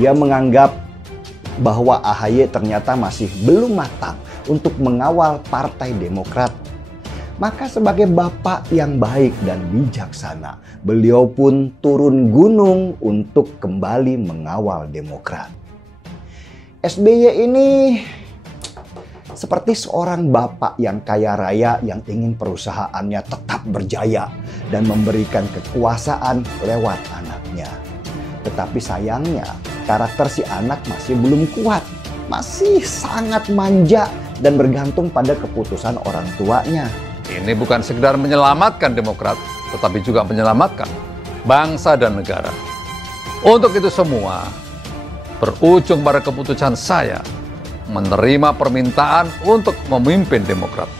Dia menganggap bahwa AHY ternyata masih belum matang untuk mengawal Partai Demokrat. Maka sebagai bapak yang baik dan bijaksana, beliau pun turun gunung untuk kembali mengawal Demokrat. SBY ini seperti seorang bapak yang kaya raya yang ingin perusahaannya tetap berjaya dan memberikan kekuasaan lewat anaknya. Tetapi sayangnya karakter si anak masih belum kuat, masih sangat manja dan bergantung pada keputusan orang tuanya. Ini bukan sekedar menyelamatkan Demokrat, tetapi juga menyelamatkan bangsa dan negara. Untuk itu semua berujung pada keputusan saya menerima permintaan untuk memimpin Demokrat.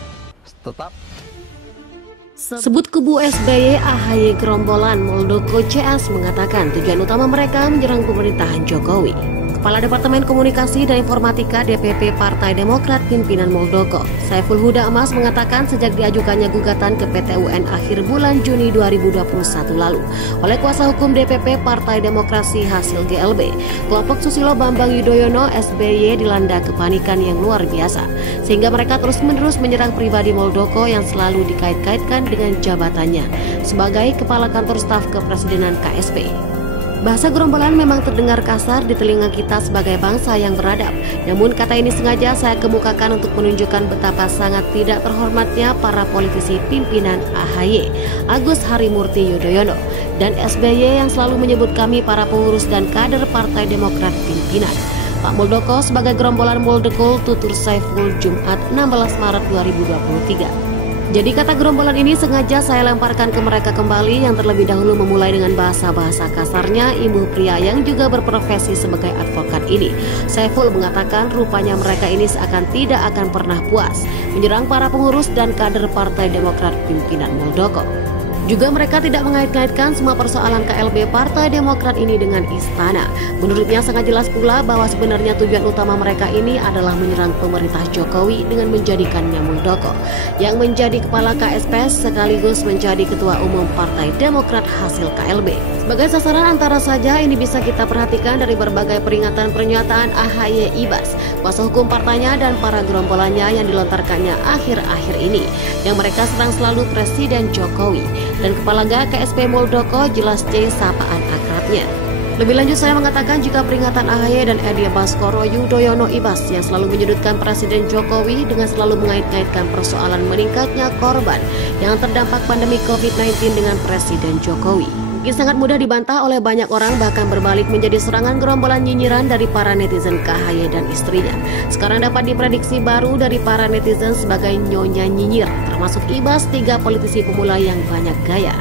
Sebut kubu SBY, AHY, Gerombolan, Muldoko, CS mengatakan tujuan utama mereka menyerang pemerintahan Jokowi. Kepala Departemen Komunikasi dan Informatika DPP Partai Demokrat pimpinan Muldoko, Saiful Huda Emas mengatakan sejak diajukannya gugatan ke PT UN akhir bulan Juni 2021 lalu oleh kuasa hukum DPP Partai Demokrasi hasil GLB, kelompok Susilo Bambang Yudhoyono SBY dilanda kepanikan yang luar biasa, sehingga mereka terus-menerus menyerang pribadi Muldoko yang selalu dikait-kaitkan dengan jabatannya sebagai Kepala Kantor Staf Kepresidenan KSP. Bahasa gerombolan memang terdengar kasar di telinga kita sebagai bangsa yang beradab. Namun kata ini sengaja saya kemukakan untuk menunjukkan betapa sangat tidak terhormatnya para politisi pimpinan AHY, Agus Harimurti Yudhoyono, dan SBY yang selalu menyebut kami para pengurus dan kader Partai Demokrat pimpinan. Pak Muldoko sebagai gerombolan Muldoko tutur Saiful Jumat 16 Maret 2023. Jadi kata gerombolan ini sengaja saya lemparkan ke mereka kembali yang terlebih dahulu memulai dengan bahasa-bahasa kasarnya ibu pria yang juga berprofesi sebagai advokat ini. Saiful mengatakan rupanya mereka ini seakan tidak akan pernah puas menyerang para pengurus dan kader Partai Demokrat pimpinan Muldoko. Juga mereka tidak mengait-ngaitkan semua persoalan KLB Partai Demokrat ini dengan istana. Menurutnya sangat jelas pula bahwa sebenarnya tujuan utama mereka ini adalah menyerang pemerintah Jokowi dengan menjadikannya Muldoko yang menjadi kepala KSP sekaligus menjadi ketua umum Partai Demokrat hasil KLB. Sebagai sasaran antara saja ini bisa kita perhatikan dari berbagai peringatan pernyataan AHY Ibas, kuasa hukum partainya dan para gerombolannya yang dilontarkannya akhir-akhir ini, yang mereka serang selalu Presiden Jokowi. Dan Kepala KSP Muldoko jelas C sapaan akrabnya. Lebih lanjut saya mengatakan jika peringatan AHY dan Edi Baskoro Yudhoyono Ibas yang selalu menyudutkan Presiden Jokowi dengan selalu mengait-ngaitkan persoalan meningkatnya korban yang terdampak pandemi COVID-19 dengan Presiden Jokowi. Mungkin sangat mudah dibantah oleh banyak orang, bahkan berbalik menjadi serangan gerombolan nyinyiran dari para netizen KHY dan istrinya. Sekarang dapat diprediksi baru dari para netizen sebagai nyonya nyinyir, termasuk Ibas, 3 politisi pemula yang banyak gaya.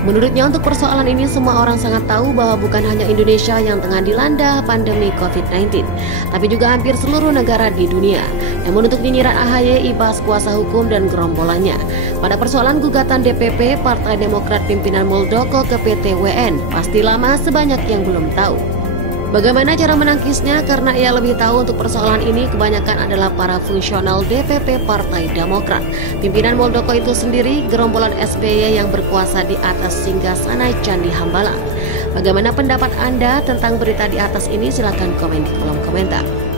Menurutnya untuk persoalan ini semua orang sangat tahu bahwa bukan hanya Indonesia yang tengah dilanda pandemi COVID-19, tapi juga hampir seluruh negara di dunia. Namun untuk nyinyiran AHY, Ibas, kuasa hukum dan gerombolannya pada persoalan gugatan DPP Partai Demokrat pimpinan Muldoko ke PT UN, pasti lama sebanyak yang belum tahu. Bagaimana cara menangkisnya? Karena ia lebih tahu untuk persoalan ini kebanyakan adalah para fungsional DPP Partai Demokrat. Pimpinan Muldoko itu sendiri gerombolan SBY yang berkuasa di atas singgasana Candi Hambalang. Bagaimana pendapat Anda tentang berita di atas ini? Silakan komen di kolom komentar.